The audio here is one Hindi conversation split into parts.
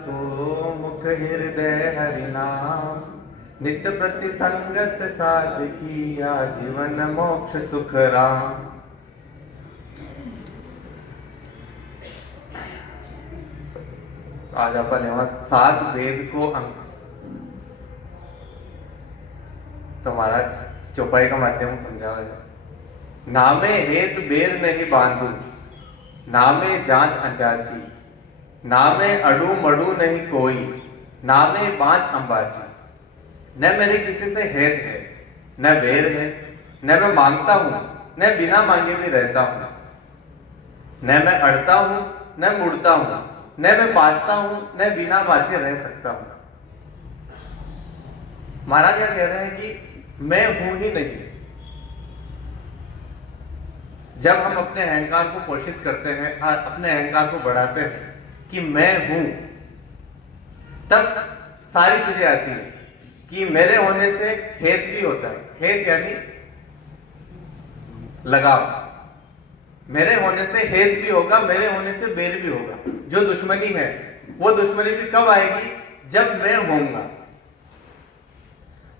को मुख हृदय हरि नाम, नित्य प्रति संगत साध किया, जीवन मोक्ष सुख राम। आज अपन यहाँ 7 वेद को अंक तो महाराज चौपाई का माध्यम समझावा है। नामे हेत बेर नहीं बांधू, नामे जांच अचाची, नामे अड़ू मड़ू नहीं कोई, नामे पांच अंबाची। न मेरे किसी से हेत है, न बेर है, न मैं मांगता हूं, न बिना मांगे भी रहता हूं, न मैं अड़ता हूं, न मुड़ता हूं, न मैं बाजता हूं, न बिना बाजे रह सकता हूं। महाराज यह कह रहे हैं कि मैं हूं ही नहीं। जब हम अपने अहंकार को पोषित करते हैं और अपने अहंकार को बढ़ाते हैं कि मैं हूं, तब सारी चीजें आती हैं कि मेरे होने से हेत भी होता है। हेत यानी लगाव। मेरे होने से हेत भी होगा, मेरे होने से बैर भी होगा। जो दुश्मनी है वो दुश्मनी भी कब आएगी? जब मैं होऊंगा।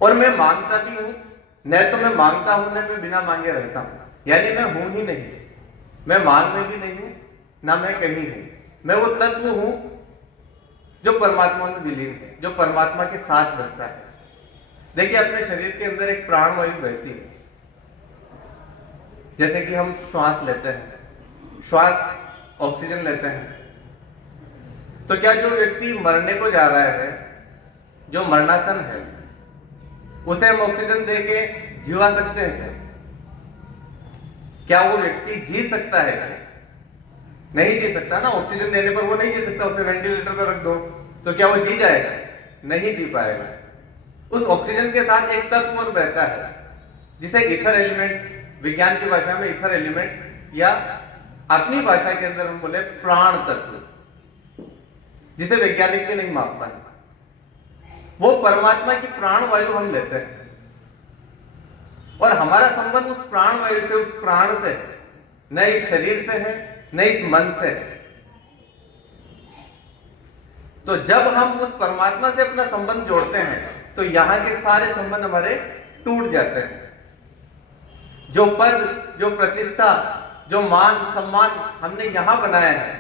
और मैं मांगता भी हूं, न तो मैं मांगता हूं, न मैं बिना मांगे रहता हूं। यानी मैं हूं ही नहीं। मैं मांग में भी नहीं हूं, ना मैं कहीं हूं। मैं वो तत्व हूं जो परमात्मा में विलीन है, जो परमात्मा के साथ रहता है। देखिए, अपने शरीर के अंदर एक प्राण वायु बहती है। जैसे कि हम श्वास लेते हैं, श्वास ऑक्सीजन लेते हैं, तो क्या जो व्यक्ति मरने को जा रहा है, जो मरणासन है, उसे हम ऑक्सीजन देके जीवा सकते हैं क्या? क्या वो व्यक्ति जी सकता है क्या? नहीं जी सकता ना। ऑक्सीजन देने पर वो नहीं जी सकता। उसे वेंटिलेटर पर रख दो तो क्या वो जी जाएगा? नहीं जी पाएगा। उस ऑक्सीजन के साथ एक तत्व और बहता है जिसे ईथर एलिमेंट, विज्ञान की भाषा में ईथर एलिमेंट, या अपनी भाषा के अंदर हम बोले प्राण तत्व, जिसे वैज्ञानिक भी नहीं माप पाए। वो परमात्मा की प्राण वायु हम लेते हैं और हमारा संबंध उस प्राण वायु से, उस प्राण से, न इस शरीर से है, न इस मन से है। तो जब हम उस परमात्मा से अपना संबंध जोड़ते हैं तो यहां के सारे संबंध हमारे टूट जाते हैं। जो पद, जो प्रतिष्ठा, जो मान सम्मान हमने यहां बनाया है,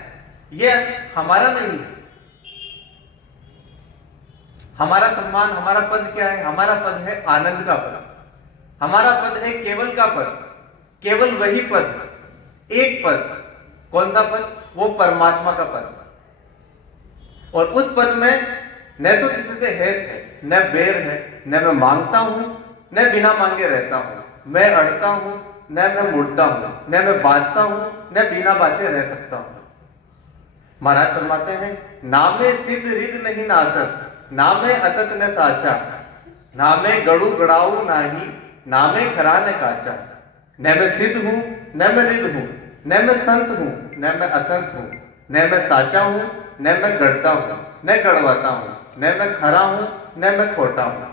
यह हमारा नहीं है। हमारा सम्मान, हमारा पद क्या है? हमारा पद है आनंद का पद। हमारा पद है केवल का पद। केवल वही पद, एक पद। कौन सा पद? वो परमात्मा का पद। और उस पद में न तो किसी से हेत है, न बैर है, न मैं मांगता हूं, न बिना मांगे रहता हूं, मैं अड़ता हूं, न मैं मुड़ता हूं, न मैं बाजता हूं, न बिना बाजे रह सकता हूं। महाराज फरमाते हैं, नामे सिद्ध रिद नहीं नासत, नामे असत न साचा, नामे गड़ू गड़ाऊ नाही, नामे खरा न काचा। न मैं सिद्ध हूं, न मैं रिद हूं, न मैं संत हूं, न मैं असंत हूं, न मैं साचा हूं, न मैं गढ़ता हूं, न गढ़वाता हूं, न मैं खरा हूं, न मैं खोटा हूं।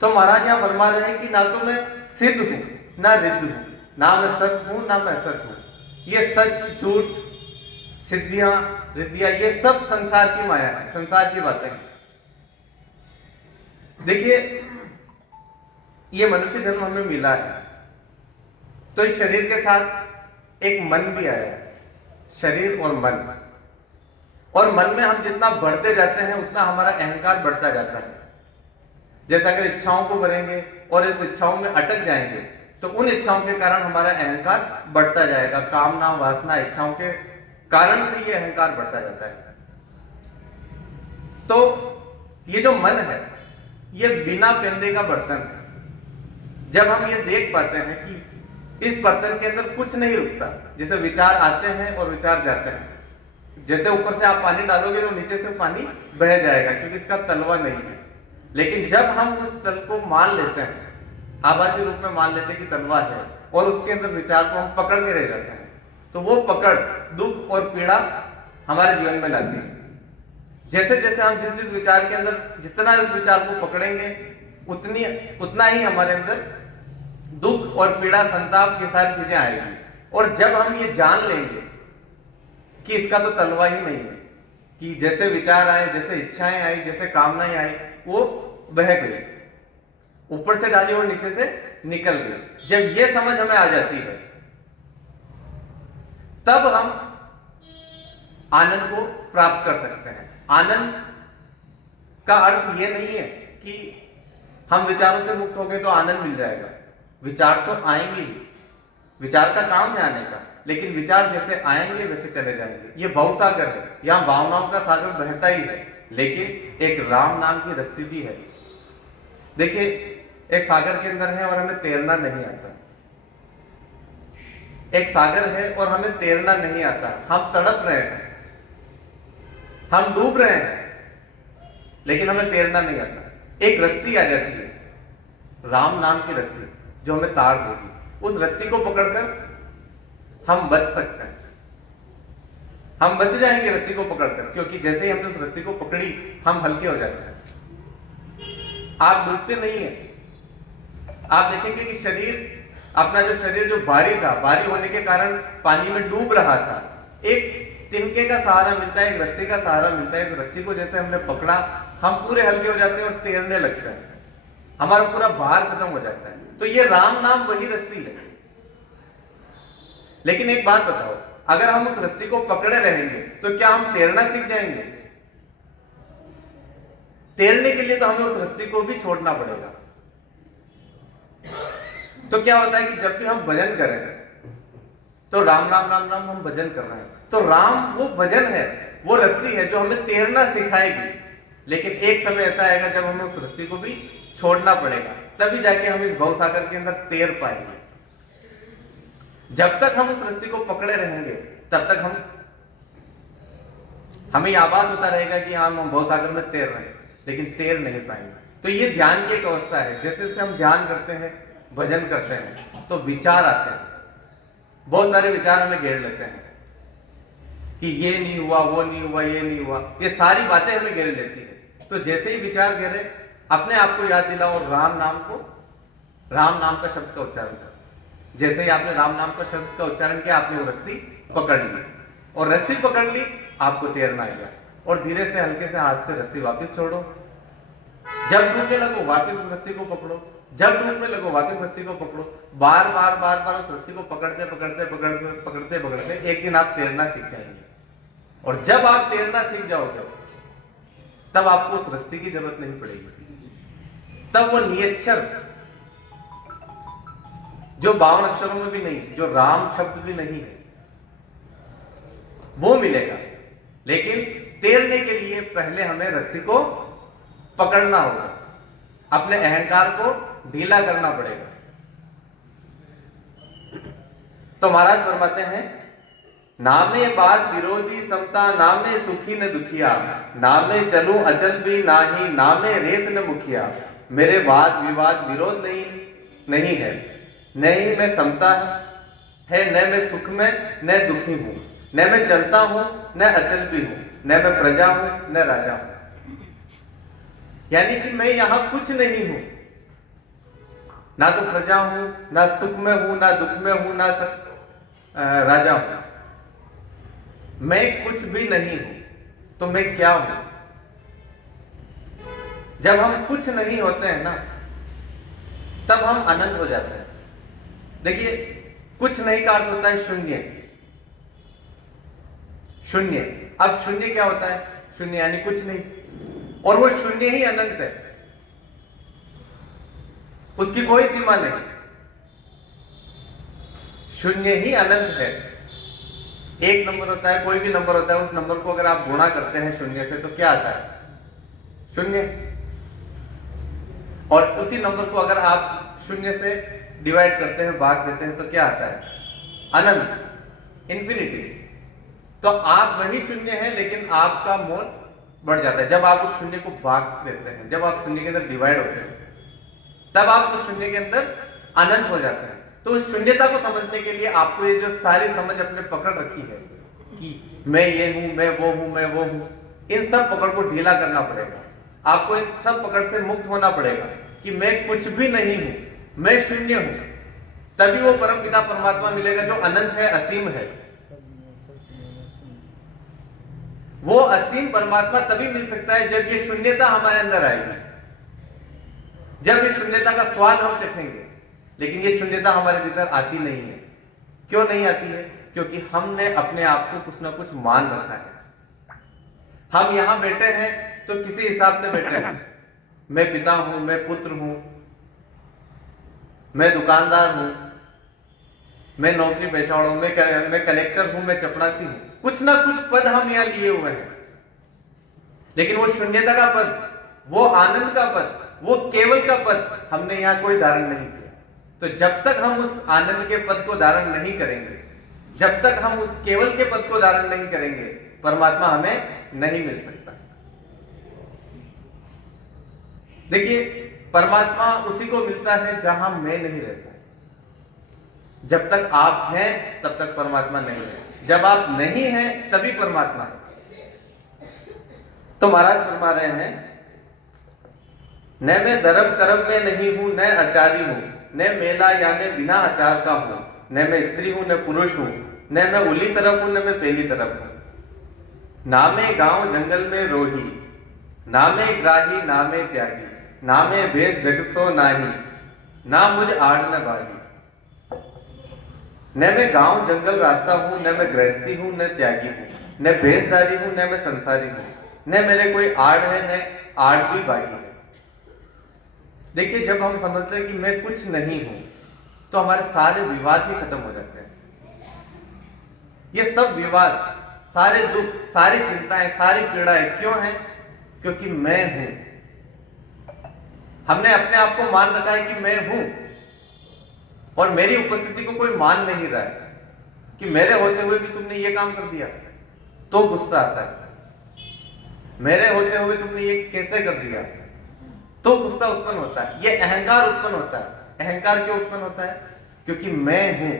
तो महाराज यहां फरमा रहे हैं कि ना तो मैं सिद्ध हूं, ना रिद्ध हूं, ना मैं सत हूं, ना मैं असत हूं। ये सच, झूठ, सिद्धियां, रिद्धियां, ये सब संसार की माया है, संसार की बातें हैं। देखिए, ये मनुष्य जन्म हमें मिला है तो इस शरीर के साथ एक मन भी आया है। शरीर और मन, और मन में हम जितना बढ़ते जाते हैं उतना हमारा अहंकार बढ़ता जाता है। जैसे अगर इच्छाओं को भरेंगे और इस इच्छाओं में अटक जाएंगे तो उन इच्छाओं के कारण हमारा अहंकार बढ़ता जाएगा। कामना, वासना, इच्छाओं के कारण से ये अहंकार बढ़ता जाता है। तो ये जो मन है, ये बिना पेंदे का बर्तन है। जब हम ये देख पाते हैं कि इस बर्तन के अंदर कुछ नहीं रुकता, जैसे विचार आते हैं और विचार जाते हैं। जैसे ऊपर से आप पानी डालोगे तो नीचे से पानी बह जाएगा क्योंकि इसका तलवा नहीं है। लेकिन जब हम उस तल को मान लेते हैं, आभासी रूप में मान लेते हैं कि तलवा है, और उसके अंदर विचार को हम पकड़ के रह जाते हैं, तो वो पकड़ दुख और पीड़ा हमारे जीवन में लाती है। जैसे जैसे हम जिस विचार के अंदर जितना उस विचार को पकड़ेंगे उतना ही हमारे अंदर दुख और पीड़ा, संताप, ये सारी चीजें आएगी। और जब हम ये जान लेंगे कि इसका तो तलवा ही नहीं है, कि जैसे विचार आए, जैसे इच्छाएं आई, जैसे कामनाएं आई, वो बह गई, ऊपर से डाली और नीचे से निकल गई। जब ये समझ हमें आ जाती है तब हम आनंद को प्राप्त कर सकते हैं। आनंद का अर्थ ये नहीं है कि हम विचारों से मुक्त हो गए तो आनंद मिल जाएगा। विचार तो आएंगे ही, विचार का काम है आने का, लेकिन विचार जैसे आएंगे वैसे चले जाएंगे। ये भवसागर है, यहां भावनाओं का सागर बहता ही है, लेकिन एक राम नाम की रस्सी भी है। देखिए, एक सागर के अंदर है और हमें तैरना नहीं आता। एक सागर है और हमें तैरना नहीं आता, हम तड़प रहे हैं, हम डूब रहे हैं, लेकिन हमें तैरना नहीं आता। एक रस्सी आ जाती है, राम नाम की रस्सी, जो हमें तार देगी। उस रस्सी को पकड़कर हम बच सकते हैं, हम बच जाएंगे रस्सी को पकड़कर, क्योंकि जैसे ही हमने उस रस्सी को पकड़ी हम हल्के हो जाते हैं। आप डूबते नहीं हैं। आप देखेंगे कि शरीर, अपना जो शरीर जो भारी था, भारी होने के कारण पानी में डूब रहा था, एक तिनके का सहारा मिलता है, एक रस्सी का सहारा मिलता है। रस्सी को जैसे हमने पकड़ा, हम पूरे हल्के हो जाते हैं और तैरने लगते हैं, हमारा पूरा भार खत्म हो जाता है। तो ये राम नाम वही रस्सी है। लेकिन एक बात बताओ, अगर हम उस रस्सी को पकड़े रहेंगे तो क्या हम तैरना सीख जाएंगे? तैरने के लिए तो हमें उस रस्सी को भी छोड़ना पड़ेगा। तो क्या होता है कि जब भी हम भजन करें तो राम राम राम राम हम भजन कर रहे हैं, तो राम वो भजन है, वो रस्सी है जो हमें तैरना सिखाएगी। लेकिन एक समय ऐसा आएगा जब हमें उस रस्सी को भी छोड़ना पड़ेगा, तभी जाके हम इस भवसागर के अंदर तैर पाएंगे। जब तक हम उस रस्सी को पकड़े रहेंगे तब तक हमें आभास होता रहेगा कि हम भवसागर में तैर रहे हैं, लेकिन तैर नहीं पाएंगे। तो ये ध्यान की एक अवस्था है। जैसे जैसे हम ध्यान करते हैं, भजन करते हैं, तो विचार आते हैं, बहुत सारे विचार हमें घेर लेते हैं कि ये नहीं हुआ, वो नहीं हुआ, ये नहीं हुआ, ये सारी बातें हमें घेर लेती है। तो जैसे ही विचार घेरे, अपने आप को याद दिलाओ और राम नाम का शब्द का उच्चारण करो। जैसे ही आपने राम नाम का शब्द का उच्चारण किया, आपने वो रस्सी पकड़ ली, और रस्सी पकड़ ली, आपको तैरना आ गया। और धीरे से हल्के से हाथ से रस्सी वापस छोड़ो। जब डूबने लगो वापस उस रस्सी को पकड़ो, जब डूबने लगो वापस रस्सी को पकड़ो। बार बार बार बार उस रस्सी को पकड़ते पकड़ते पकड़ते पकड़ते पकड़ते एक दिन आप तैरना सीख जाएंगे। और जब आप तैरना सीख जाओगे, तब आपको उस रस्सी की जरूरत नहीं पड़ेगी। तब वो नियक्षर, जो 52 अक्षरों में भी नहीं, जो राम शब्द भी नहीं है, वो मिलेगा। लेकिन तैरने के लिए पहले हमें रस्सी को पकड़ना होगा, अपने अहंकार को ढीला करना पड़ेगा। तो महाराज फरमाते हैं, नामे बात विरोधी समता, नामे सुखी न दुखिया, नामे चलूं अचल भी नाही, नामे रेत न मुखिया। मेरे वाद विवाद विरोध नहीं है, नहीं मैं समता है, न मैं सुख में न दुखी हूं, न मैं चलता हूं न अचल भी हूं, न मैं प्रजा हूं न राजा हूं। यानी कि मैं यहां कुछ नहीं हूं, ना तो प्रजा हूं, ना सुख में हूं, ना दुख में हूं, ना राजा हूं। मैं कुछ भी नहीं हूं, तो मैं क्या हूं? जब हम कुछ नहीं होते हैं ना, तब हम अनंत हो जाते हैं। देखिए, कुछ नहीं का अर्थ होता है शून्य। शून्य, अब शून्य क्या होता है? शून्य यानी कुछ नहीं, और वो शून्य ही अनंत है, उसकी कोई सीमा नहीं। शून्य ही अनंत है। एक नंबर होता है, कोई भी नंबर होता है, उस नंबर को अगर आप गुणा करते हैं शून्य से, तो क्या आता है? शून्य। और उसी नंबर को अगर आप शून्य से डिवाइड करते हैं, भाग देते हैं, तो क्या आता है? अनंत, इंफिनिटी। तो आप वही शून्य है, लेकिन आपका मोल बढ़ जाता है जब आप उस शून्य को भाग देते हैं। जब आप शून्य के अंदर डिवाइड होते हैं, तब आप उस शून्य के अंदर अनंत हो जाते हैं। तो उस शून्यता को समझने के लिए आपको ये जो सारी समझ अपने पकड़ रखी है कि मैं ये हूं, मैं वो हूं, मैं वो हूं, इन सब पकड़ को ढीला करना पड़ेगा। आपको इन सब पकड़ से मुक्त होना पड़ेगा कि मैं कुछ भी नहीं हूं, मैं शून्य हूं। तभी वो परम पिता परमात्मा मिलेगा जो अनंत है, असीम है। वो असीम परमात्मा तभी मिल सकता है जब ये शून्यता हमारे अंदर आएगी, जब इस शून्यता का स्वाद हम चखेंगे। लेकिन ये शून्यता हमारे भीतर आती नहीं है। क्यों नहीं आती है? क्योंकि हमने अपने आप को कुछ ना कुछ मान रखा है। हम यहां बैठे हैं तो किसी हिसाब से बैठे हैं। मैं पिता हूं, मैं पुत्र हूं, मैं दुकानदार हूं, मैं नौकरी पेशा हूं, मैं कलेक्टर हूं, मैं चपरासी हूं। कुछ ना कुछ पद हम यहां लिए हुए हैं। लेकिन वो शून्यता का पद, वो आनंद का पद, वो केवल का पद हमने यहां कोई धारण नहीं किया। तो जब तक हम उस आनंद के पद को धारण नहीं करेंगे, जब तक हम उस केवल के पद को धारण नहीं करेंगे, परमात्मा हमें नहीं मिल सकता। देखिए, परमात्मा उसी को मिलता है जहां मैं नहीं रहता। जब तक आप हैं तब तक परमात्मा नहीं है, जब आप नहीं हैं तभी परमात्मा है। तो महाराज फरमा रहे हैं, न मैं धर्म कर्म में नहीं हूं, न आचारी हूं, न मेला यानी बिना आचार का हूं, न मैं स्त्री हूं, न पुरुष हूं, न मैं उली तरफ हूं, न मैं पहली तरफ हूं। ना मैं गांव जंगल में रोही, ना मैं ग्राही, ना मैं त्यागी, ना मैं भेष जगत सो नाही, ना मुझ आड़ न बागी। न मैं गांव जंगल रास्ता हूं, न मैं गृहस्थी हूं, न त्यागी हूं, न भेषधारी हूं, न मैं संसारी हूं, न मेरे कोई आड़ है, न आड़ भी बागी है। देखिए, जब हम समझते हैं कि मैं कुछ नहीं हूं, तो हमारे सारे विवाद ही खत्म हो जाते हैं। ये सब विवाद, सारे दुख, सारी चिंताएं, सारी पीड़ाएं क्यों हैं? क्योंकि मैं हूं। हमने अपने आप को मान रखा है कि मैं हूं, और मेरी उपस्थिति को कोई मान नहीं रहा है कि मेरे होते हुए भी तुमने ये काम कर दिया, तो गुस्सा आता है। मेरे होते हुए तुमने ये कैसे कर दिया, तो गुस्सा उत्पन्न होता है। ये अहंकार उत्पन्न होता है। अहंकार क्यों उत्पन्न होता है? क्योंकि मैं हूं,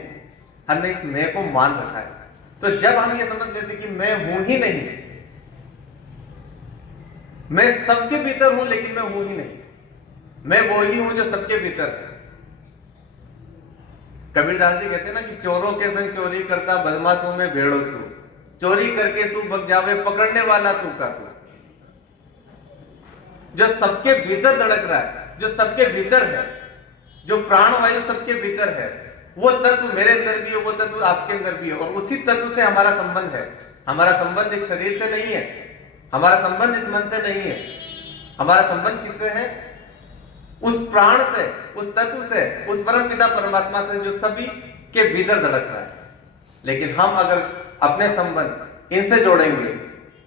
हमने इस मैं को मान रखा है। तो जब हम ये समझ लेते कि मैं हूं ही नहीं, मैं सबके भीतर हूं लेकिन मैं हूं ही नहीं, मैं वो ही हूं जो सबके भीतर है। कबीरदास जी कहते हैं ना कि चोरों के संग चोरी करता, बदमाशों में भेड़ो तू, चोरी करके तू भग जावे, पकड़ने वाला तू का तू। जो सबके भीतर धड़क रहा है, जो सबके भीतर है, जो प्राणवायु सबके भीतर है, वो तत्व मेरे अंदर भी है, वो तत्व आपके अंदर भी है, और उसी तत्व से हमारा संबंध है। हमारा संबंध इस शरीर से नहीं है, हमारा संबंध इस मन से नहीं है। हमारा संबंध किससे है? उस प्राण से, उस तत्व से, उस परम पिता परमात्मा से, जो सभी के भीतर धड़क रहा है। लेकिन हम अगर अपने संबंध इनसे जोड़ेंगे,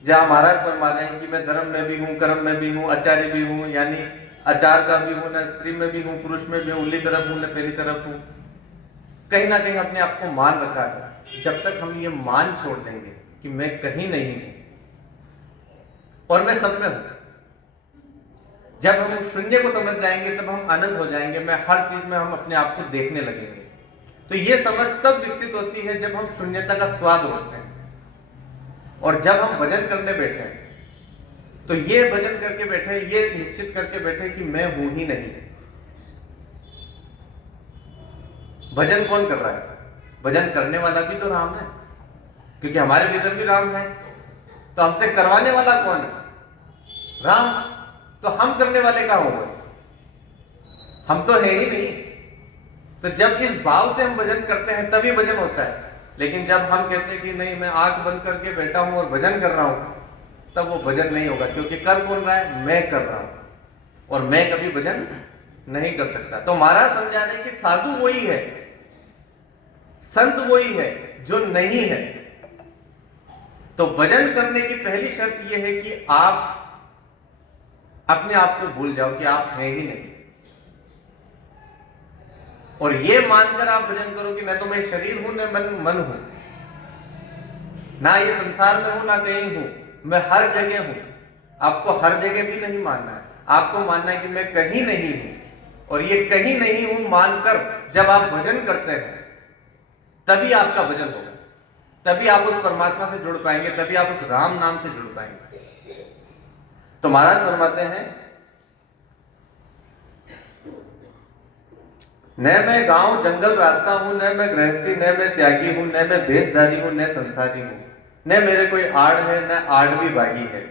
जहां महाराज फरमा रहे हैं कि मैं धर्म में भी हूं, कर्म में भी हूं, आचार्य भी हूं, यानी आचार का भी हूं, न स्त्री में भी हूं, पुरुष में भी हूं, उल्ली तरफ हूं, न पहली तरफ हूं, कहीं ना कहीं अपने आप को मान रखा है। जब तक हम ये मान छोड़ देंगे कि मैं कहीं नहीं हूं और मैं सब में हूं, जब हम शून्य को समझ जाएंगे तब हम आनंद हो जाएंगे। मैं हर चीज में हम अपने आप को देखने लगेंगे। तो ये समझ तब विकसित होती है जब हम शून्यता का स्वाद होते हैं। और जब हम भजन करने बैठे तो ये भजन करके बैठे, ये निश्चित करके बैठे कि मैं हूं ही नहीं। भजन कौन कर रहा है? भजन करने वाला भी तो राम है, क्योंकि हमारे भीतर भी राम है। तो हमसे करवाने वाला कौन है? राम। तो हम करने वाले कहां हो गए? हम तो है ही नहीं। तो जब इस भाव से हम भजन करते हैं तभी भजन होता है। लेकिन जब हम कहते हैं कि नहीं, मैं आंख बंद करके बैठा हूं और भजन कर रहा हूं, तब वो भजन नहीं होगा। क्योंकि कर कौन रहा है? मैं कर रहा हूं, और मैं कभी भजन नहीं कर सकता। तो महाराज समझा रहे कि साधु वही है, संत वही है जो नहीं है। तो भजन करने की पहली शर्त यह है कि आप अपने आप को भूल जाओ कि आप हैं ही नहीं, और ये मानकर आप भजन करो कि न तो मैं शरीर हूं, न मन हूं, ना ये संसार में हूं, ना कहीं हूं, मैं हर जगह हूं। आपको हर जगह भी नहीं मानना है, आपको मानना है कि मैं कहीं नहीं हूं। और ये कहीं नहीं हूं मानकर जब आप भजन करते हैं तभी आपका भजन होगा, तभी आप उस परमात्मा से जुड़ पाएंगे, तभी आप उस राम नाम से जुड़ पाएंगे। तो महाराज फरमाते हैं, न मैं गांव जंगल रास्ता हूं, न मैं गृहस्थी, न मैं त्यागी हूं, न मैं भेषधारी हूं, न संसारी हूं, न मेरे कोई आड़ है न आड़ भी बागी है,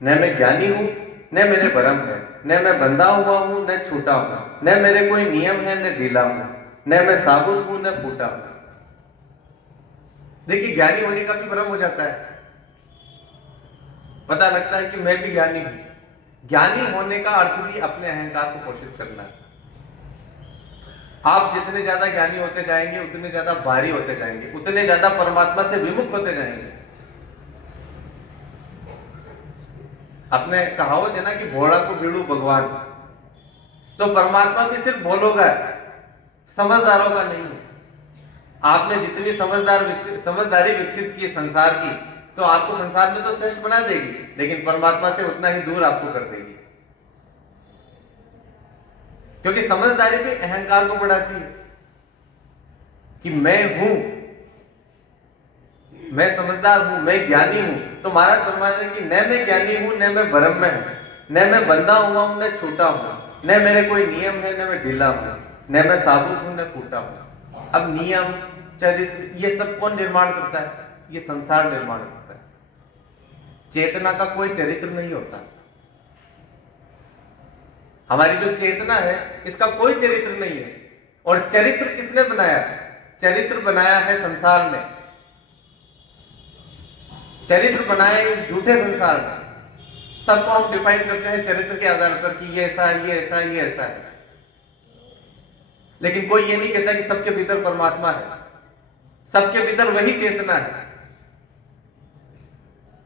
न मैं ज्ञानी हूं न मेरे भरम है, न मैं बंधा हुआ हूं न छूटा हूं, न मेरे कोई नियम है न ढीला हूं, न मैं साबुत हूं न फूटा हूं। देखिए, ज्ञानी होने का भी भ्रम हो जाता है, पता लगता है कि मैं भी ज्ञानी हूं। ज्ञानी होने का अर्थ भी अपने अहंकार को पोषित करना है। आप जितने ज्यादा ज्ञानी होते जाएंगे उतने ज्यादा भारी होते जाएंगे, उतने ज्यादा परमात्मा से विमुख होते जाएंगे। अपने कहावत है ना कि भोला को बीड़ू भगवान, तो परमात्मा भी सिर्फ भोलों का है, समझदारों का नहीं है। आपने जितनी समझदारी विकसित की संसार की, तो आपको संसार में तो श्रेष्ठ बना देगी, लेकिन परमात्मा से उतना ही दूर आपको कर देगी। क्योंकि समझदारी भी अहंकार को बढ़ाती है कि मैं हूं, मैं समझदार हूं, मैं ज्ञानी हूं। तो महाराज फरमाते हैं कि न मैं ज्ञानी हूं न मैं भ्रम में हूं, न मैं बंधा हुआ हूं न छूटा हूं, न मेरे कोई नियम है न मैं ढीला हूं, न मैं साबुत हूं न फूटा हूं। अब नियम, चरित्र, ये सब कौन निर्माण करता है? ये संसार निर्माण करता है। चेतना का कोई चरित्र नहीं होता। हमारी जो चेतना है इसका कोई चरित्र नहीं है। और चरित्र किसने बनाया? चरित्र बनाया है संसार ने, चरित्र बनाया इस झूठे संसार में। सबको हम डिफाइन करते हैं चरित्र के आधार पर कि ये ऐसा है, ये ऐसा है, ये ऐसा है, लेकिन कोई ये नहीं कहता कि सबके भीतर परमात्मा है, सबके भीतर वही चेतना है।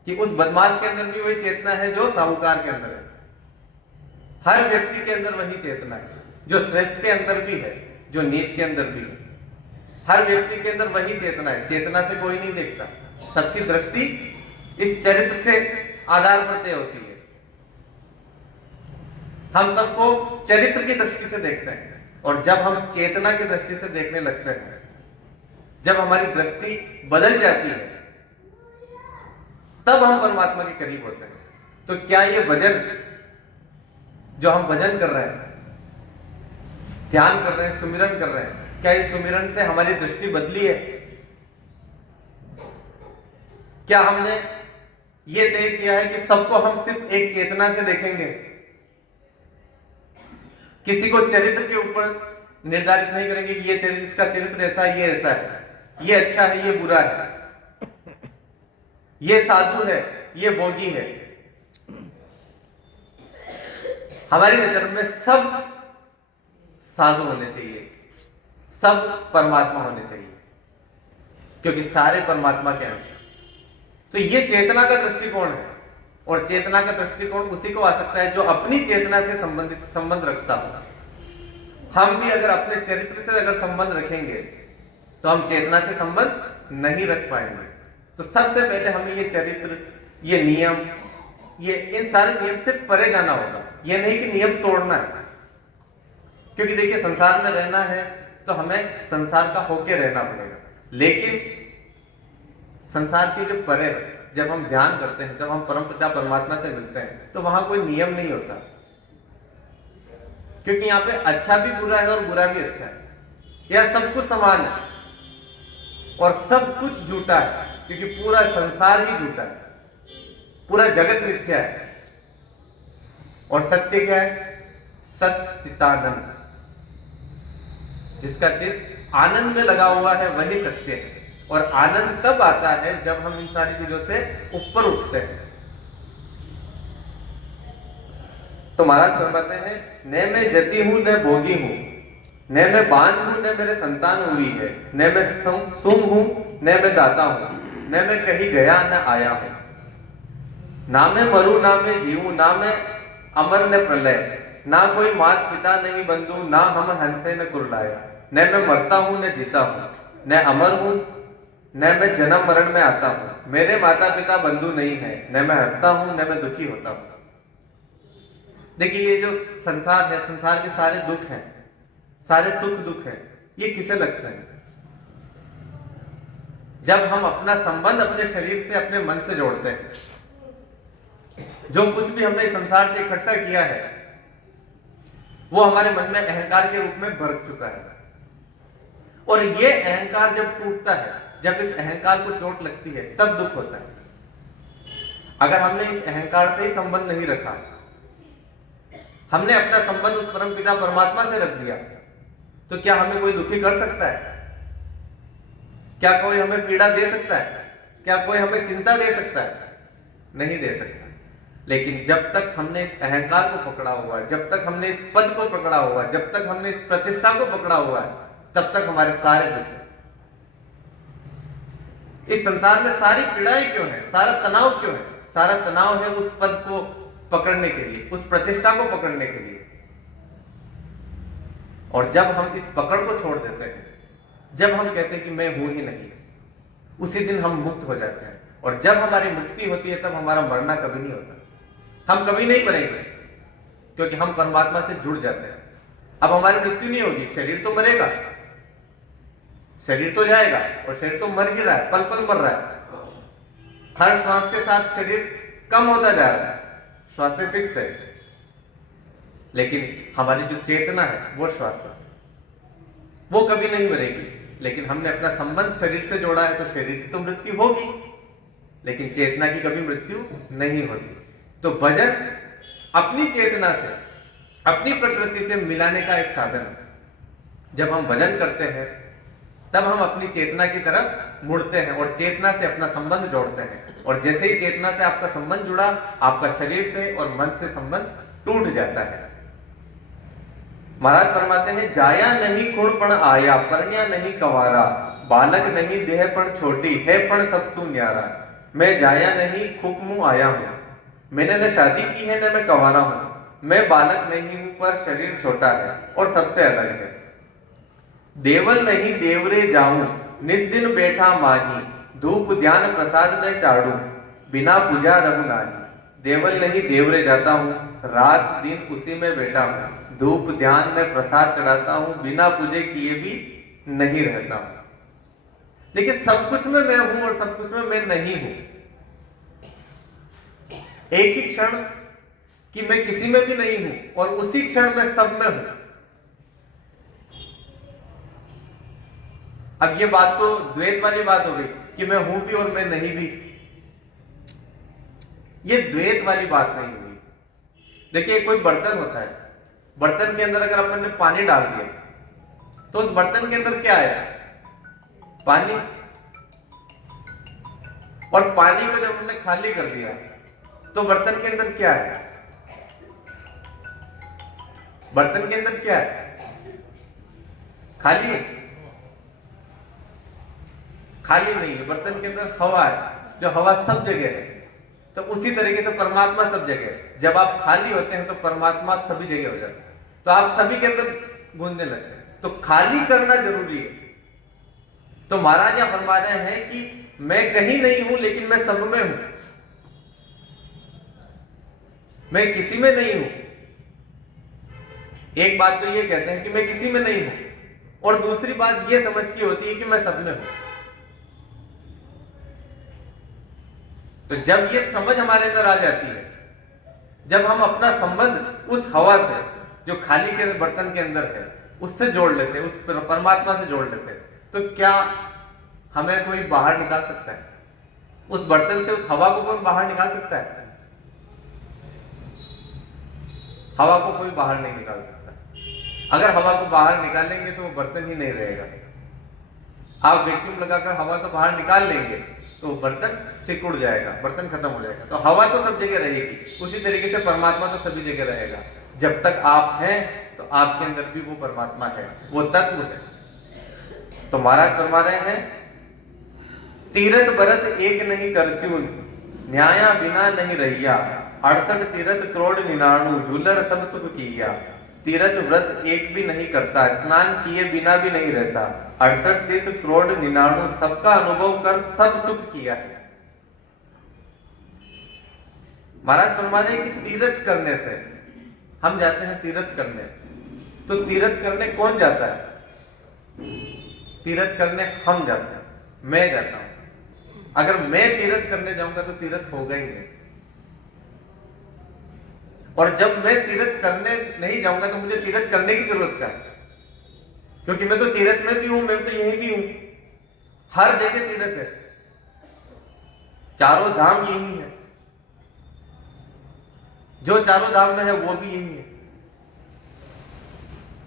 कि उस बदमाश के अंदर भी वही चेतना है जो साहूकार के अंदर है। हर व्यक्ति के अंदर वही चेतना है, जो श्रेष्ठ के अंदर भी है, जो नीच के अंदर भी है। हर व्यक्ति के अंदर वही चेतना है। चेतना से कोई नहीं देखता, सबकी दृष्टि इस चरित्र के आधार पर तय होती है। हम सबको चरित्र की दृष्टि से देखते हैं, और जब हम चेतना की दृष्टि से देखने लगते हैं, जब हमारी दृष्टि बदल जाती है, तब हम परमात्मा के करीब होते हैं। तो क्या ये भजन जो हम भजन कर रहे हैं, ध्यान कर रहे हैं, सुमिरन कर रहे हैं, क्या इस सुमिरन से हमारी दृष्टि बदली है? क्या हमने ये तय किया है कि सबको हम सिर्फ एक चेतना से देखेंगे? किसी को चरित्र के ऊपर निर्धारित नहीं करेंगे कि ये चरित्र, इसका चरित्र ऐसा है, ये ऐसा है, ये अच्छा है, ये बुरा है, ये साधु है, ये भोगी है। हमारी नजर में सब साधु होने चाहिए, सब परमात्मा होने चाहिए, क्योंकि सारे परमात्मा के अंश हैं। तो ये चेतना का दृष्टिकोण है, और चेतना का दृष्टिकोण उसी को आ सकता है जो अपनी चेतना से संबंध रखता हो। हम भी अगर अपने चरित्र से अगर संबंध रखेंगे तो हम चेतना से संबंध नहीं रख पाएंगे। तो सबसे पहले हमें ये चरित्र, ये नियम, ये इन सारे नियम से परे जाना होगा। ये नहीं कि नियम तोड़ना है, क्योंकि देखिए संसार में रहना है तो हमें संसार का होके रहना पड़ेगा। लेकिन संसार के जो परे है, जब हम ध्यान करते हैं, जब हम परमपिता परमात्मा से मिलते हैं, तो वहां कोई नियम नहीं होता, क्योंकि यहाँ पे अच्छा भी बुरा है और बुरा भी अच्छा है। यह सब कुछ समान है और सब कुछ झूठा है, क्योंकि पूरा संसार ही झूठा है, पूरा जगत मिथ्या है। और सत्य क्या है? सत चित्तानंद, जिसका चित्त आनंद में लगा हुआ है वही सत्य है। और आनंद तब आता है जब हम इन सारी चीजों से ऊपर उठते हैं। तो महाराज फरमाते हैं, न मैं जति हूं न भोगी हूं, न मैं बांझ हूं न मेरे संतान हुई है, न मैं सुम हूं न मैं दाता हूं, न मैं कहीं गया न आया हूं, ना मैं मरू ना मैं जीऊं, ना मैं अमर न प्रलय, ना कोई मात पिता नहीं बंधु, ना हम हंसे न कुरलाया, न मैं मरता हूं न जीता हूं, न अमर हूं न मैं जन्म मरण में आता हूं, मेरे माता पिता बंधु नहीं है, न मैं हंसता हूं न मैं दुखी होता हूं। देखिए, ये जो संसार है, संसार के सारे दुख हैं, सारे सुख दुख हैं, ये किसे लगते हैं? जब हम अपना संबंध अपने शरीर से, अपने मन से जोड़ते हैं। जो कुछ भी हमने संसार से इकट्ठा किया है वो हमारे मन में अहंकार के रूप में भर चुका है, और ये अहंकार जब टूटता है जब इस अहंकार को चोट लगती है तब दुख होता है। अगर हमने इस अहंकार से ही संबंध नहीं रखा, हमने अपना संबंध उस परमपिता परमात्मा से रख दिया, तो क्या हमें कोई दुखी कर सकता है? क्या कोई हमें पीड़ा दे सकता है? क्या कोई हमें चिंता दे सकता है? नहीं दे सकता। लेकिन जब तक हमने इस अहंकार को पकड़ा हुआ है, जब तक हमने इस पद को पकड़ा हुआ है, जब तक हमने इस प्रतिष्ठा को पकड़ा हुआ है, तब तक हमारे सारे दुख हैं। इस संसार में सारी पीड़ाएं क्यों है? सारा तनाव क्यों है? सारा तनाव है उस पद को पकड़ने के लिए, उस प्रतिष्ठा को पकड़ने के लिए। और जब हम इस पकड़ को छोड़ देते हैं, जब हम कहते हैं कि मैं हूं ही नहीं, उसी दिन हम मुक्त हो जाते हैं। और जब हमारी मुक्ति होती है तब हमारा मरना कभी नहीं होता। हम कभी नहीं मरेंगे, क्योंकि हम परमात्मा से जुड़ जाते हैं। अब हमारी मृत्यु नहीं होगी, शरीर तो मरेगा, शरीर तो जाएगा, और शरीर तो मर ही रहा है, पल पल मर रहा है। हर श्वास के साथ शरीर कम होता जा रहा है, श्वास फिक्स है, लेकिन हमारी जो चेतना है वो श्वास है, वो कभी नहीं मरेगी। लेकिन हमने अपना संबंध शरीर से जोड़ा है, तो शरीर की तो मृत्यु होगी, लेकिन चेतना की कभी मृत्यु नहीं होती। तो भजन अपनी चेतना से, अपनी प्रकृति से मिलाने का एक साधन है। जब हम भजन करते हैं तब हम अपनी चेतना की तरफ मुड़ते हैं और चेतना से अपना संबंध जोड़ते हैं। और जैसे ही चेतना से आपका संबंध जुड़ा, आपका शरीर से और मन से संबंध टूट जाता है। महाराज फरमाते हैं, जाया नहीं खुण पण आया, परण्या नहीं कंवारा, बालक नहीं देह पण छोटी, है पण सबसु न्यारा। मैं जाया नहीं खुक मुंह आया हूं, मैंने न शादी की है न मैं कंवारा हूं, मैं बालक नहीं हूं पर शरीर छोटा है और सबसे अलग है। देवल नहीं देवरे जाऊं, निज दिन बैठा माही, धूप ध्यान प्रसाद न चाड़ू, बिना पूजा रघु नाही। देवल नहीं देवरे जाता हूं, रात दिन उसी में बैठा हूं, धूप ध्यान में प्रसाद चढ़ाता हूं, बिना पूजे किए भी नहीं रहता हूं। देखिए, सब कुछ में मैं हूं और सब कुछ में मैं नहीं हूं। एक ही क्षण कि मैं किसी में भी नहीं हूं और उसी क्षण में सब में हूं। अब ये बात तो द्वैत वाली बात हो गई कि मैं हूं भी और मैं नहीं भी। ये द्वैत वाली बात नहीं हुई। देखिए, कोई बर्तन होता है, बर्तन के अंदर अगर अपन ने पानी डाल दिया तो उस बर्तन के अंदर क्या आया? पानी। और पानी को जब हमने खाली कर दिया तो बर्तन के अंदर क्या है? बर्तन के अंदर क्या है? खाली है? खाली नहीं है, बर्तन के अंदर हवा है, जो हवा सब जगह है। तो उसी तरीके से परमात्मा सब जगह है। जब आप खाली होते हैं तो परमात्मा सभी जगह हो जाता है, तो आप सभी के अंदर घूमने लगते हैं। तो खाली करना जरूरी है। तो महाराज यहां फरमा रहे हैं कि मैं कहीं नहीं हूं लेकिन मैं सब में हूं, मैं किसी में नहीं हूं। एक बात तो ये कहते हैं कि मैं किसी में नहीं हूं, और दूसरी बात ये समझ की होती है कि मैं सब में हूं। तो जब ये समझ हमारे अंदर आ जाती है, जब हम अपना संबंध उस हवा से जो खाली के बर्तन के अंदर है उससे जोड़ लेते हैं, उस परमात्मा से जोड़ लेते हैं, तो क्या हमें कोई बाहर निकाल सकता है? उस बर्तन से उस हवा को कौन बाहर निकाल सकता है? हवा को कोई बाहर नहीं निकाल सकता। अगर हवा को बाहर निकालेंगे तो वो बर्तन ही नहीं रहेगा। आप वैक्यूम लगाकर हवा तो बाहर निकाल लेंगे तो बर्तन सिकुड़ जाएगा, बर्तन खत्म हो जाएगा। तो हवा तो सब जगह रहेगी, उसी तरीके से परमात्मा तो सभी जगह रहेगा। जब तक आप हैं तो आपके अंदर भी वो परमात्मा है, वो तत्व है। तो महाराज फरमा रहे हैं, तीरथ बरत एक नहीं करस्यून, न्याया बिना नहीं रहिया, 68 तीरथ करोड़ 99, झूलर सब सुख किया। तीरथ व्रत एक भी नहीं करता, स्नान किए बिना भी नहीं रहता, 68 तीर्थ करोड़ 99, सबका अनुभव कर सब सुख किया है। महाराज फरमा रहे हैं कि तीर्थ करने से हम जाते हैं तीर्थ करने। तो तीर्थ करने कौन जाता है? तीर्थ करने हम जाते हैं, मैं जाता हूं। अगर मैं तीर्थ करने जाऊंगा तो तीर्थ होगा ही नहीं। और जब मैं तीर्थ करने नहीं जाऊंगा तो मुझे तीर्थ करने की जरूरत क्या है? क्योंकि मैं तो तीर्थ में भी हूं, मैं तो यहीं भी हूं। हर जगह तीर्थ है, चारों धाम यही है, जो चारों धाम में है वो भी यही है।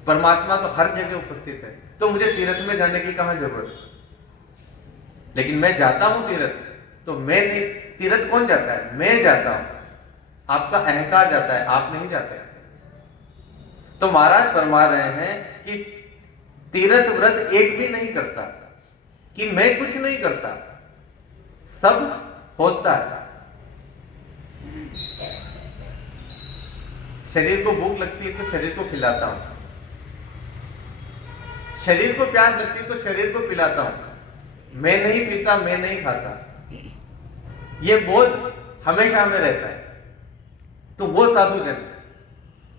परमात्मा तो हर जगह उपस्थित है, तो मुझे तीर्थ में जाने की कहां जरूरत है। लेकिन मैं जाता हूं तीर्थ, तो मैं नहीं, तीर्थ कौन जाता है? मैं जाता हूं। आपका अहंकार जाता है, आप नहीं जाते। तो महाराज फरमा रहे हैं कि तीर्थ व्रत एक भी नहीं करता, कि मैं कुछ नहीं करता, सब होता है। शरीर को भूख लगती है तो शरीर को खिलाता हूं, शरीर को प्यास लगती है तो शरीर को पिलाता हूं, मैं नहीं पीता, मैं नहीं खाता। ये बोध हमेशा में रहता है। तो वो साधु जन,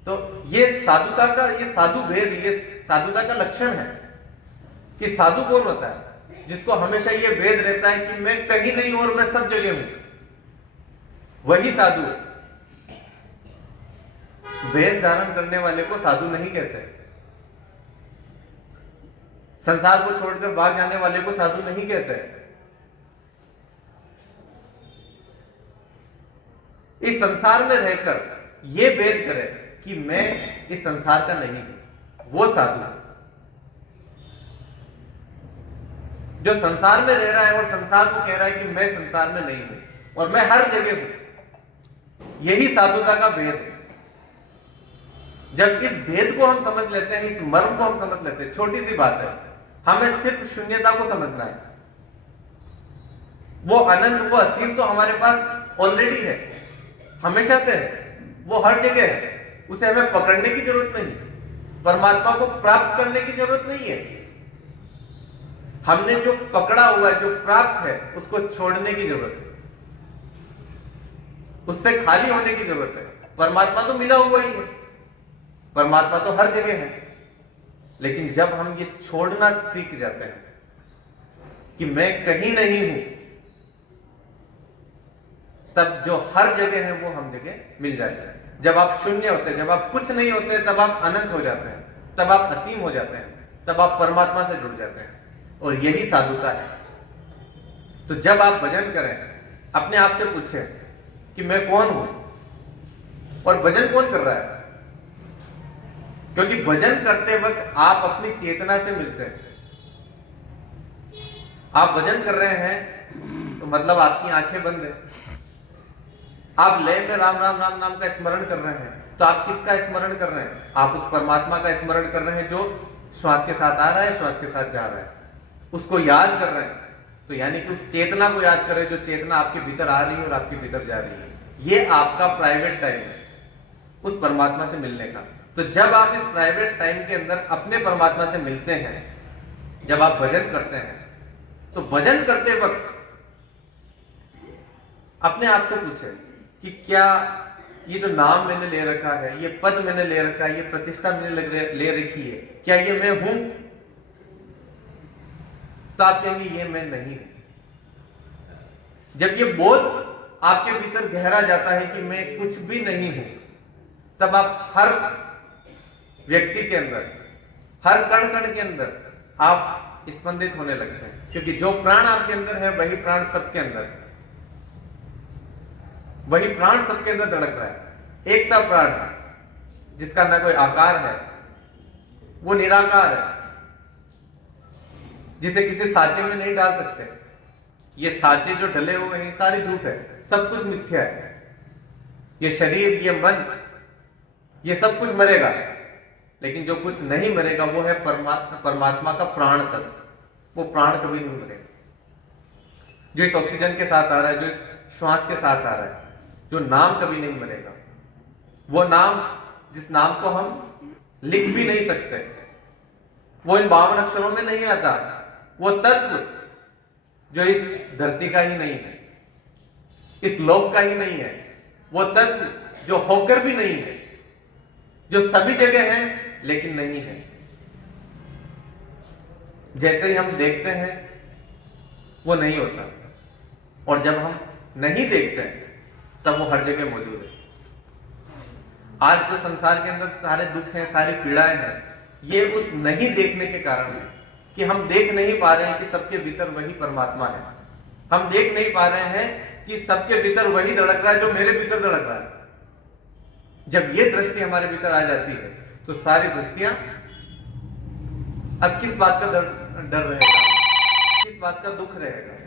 तो ये साधुता का, ये साधु भेद, ये साधुता का लक्षण है कि साधु कौन होता है? जिसको हमेशा ये भेद रहता है कि मैं कहीं नहीं और मैं सब जगह हूं, वही साधु है। वेश धारण करने वाले को साधु नहीं कहते, संसार को छोड़कर भाग जाने वाले को साधु नहीं कहते। इस संसार में रहकर ये भेद करे कि मैं इस संसार का नहीं हूं, वो साधु है। जो संसार में रह रहा है और संसार को कह रहा है कि मैं संसार में नहीं हूं और मैं हर जगह हूं, यही साधुता का भेद है। जब इस भेद को हम समझ लेते हैं, इस मर्म को हम समझ लेते हैं, छोटी सी बात है, हमें सिर्फ शून्यता को समझना है। वो अनंत, वो असीम तो हमारे पास ऑलरेडी है, हमेशा से है, वो हर जगह है, उसे हमें पकड़ने की जरूरत नहीं, परमात्मा को प्राप्त करने की जरूरत नहीं है। हमने जो पकड़ा हुआ है, जो प्राप्त है, उसको छोड़ने की जरूरत है, उससे खाली होने की जरूरत है। परमात्मा तो मिला हुआ ही है, परमात्मा तो हर जगह है। लेकिन जब हम ये छोड़ना सीख जाते हैं कि मैं कहीं नहीं हूं, तब जो हर जगह है वो हम जगह मिल जाता है। जब आप शून्य होते हैं, जब आप कुछ नहीं होते, तब आप अनंत हो जाते हैं, तब आप असीम हो जाते हैं, तब आप परमात्मा से जुड़ जाते हैं। और यही साधुता है। तो जब आप भजन करें, अपने आप से पूछें कि मैं कौन हूं और भजन कौन कर रहा है। क्योंकि भजन करते वक्त आप अपनी चेतना से मिलते हैं। आप भजन कर रहे हैं तो मतलब आपकी आंखें बंद है, आप लय में राम राम राम नाम का स्मरण कर रहे हैं, तो आप किसका स्मरण कर रहे हैं? आप उस परमात्मा का स्मरण कर रहे हैं जो श्वास के साथ आ रहा है, श्वास के साथ जा रहा है, उसको याद कर रहे हैं। तो यानी कि उस चेतना को याद कर रहे हैं, जो चेतना आपके भीतर आ रही है और आपके भीतर जा रही है। ये आपका प्राइवेट टाइम है उस परमात्मा से मिलने का। तो जब आप इस प्राइवेट टाइम के अंदर अपने परमात्मा से मिलते हैं, जब आप भजन करते हैं, तो भजन करते वक्त अपने आप से पूछें कि क्या ये जो नाम मैंने ले रखा है, ये पद मैंने ले रखा है, ये प्रतिष्ठा मैंने ले रखी है, क्या ये मैं हूं? तो आप कहेंगे ये मैं नहीं हूं। जब ये बोध आपके भीतर गहरा जाता है कि मैं कुछ भी नहीं हूं, तब आप हर व्यक्ति के अंदर, हर कण कण के अंदर आप स्पंदित होने लगते हैं। क्योंकि जो प्राण आपके अंदर है, वही प्राण सबके अंदर है, वही प्राण सबके अंदर धड़क रहा है। एक सा प्राण है जिसका ना कोई आकार है, वो निराकार है, जिसे किसी साचे में नहीं डाल सकते। ये साचे जो डले हुए हैं सारे झूठ है, सब कुछ मिथ्या है। ये शरीर, ये मन, ये सब कुछ मरेगा, लेकिन जो कुछ नहीं मरेगा वो है परमात्मा का प्राण तत्व। वो प्राण कभी नहीं मरेगा, जो इस ऑक्सीजन के साथ आ रहा है, जो इस श्वास के साथ आ रहा है, जो नाम कभी नहीं मरेगा। वो नाम, जिस नाम को हम लिख भी नहीं सकते, वो इन 52 अक्षरों में नहीं आता। वो तत्व जो इस धरती का ही नहीं है, इस लोक का ही नहीं है, वो तत्व जो होकर भी नहीं है, जो सभी जगह है लेकिन नहीं है। जैसे ही हम देखते हैं वो नहीं होता, और जब हम नहीं देखते तब वो हर जगह मौजूद है। आज जो संसार के अंदर सारे दुख हैं, सारी पीड़ाएं हैं, ये उस नहीं देखने के कारण है। कि हम देख नहीं पा रहे हैं कि सबके भीतर वही परमात्मा है। हम देख नहीं पा रहे हैं कि सबके भीतर वही धड़क रहा है जो मेरे भीतर धड़क रहा है। जब ये दृष्टि हमारे भीतर आ जाती है तो सारी दृष्टियां, अब किस बात का डर रहेगा, किस बात का दुख रहेगा।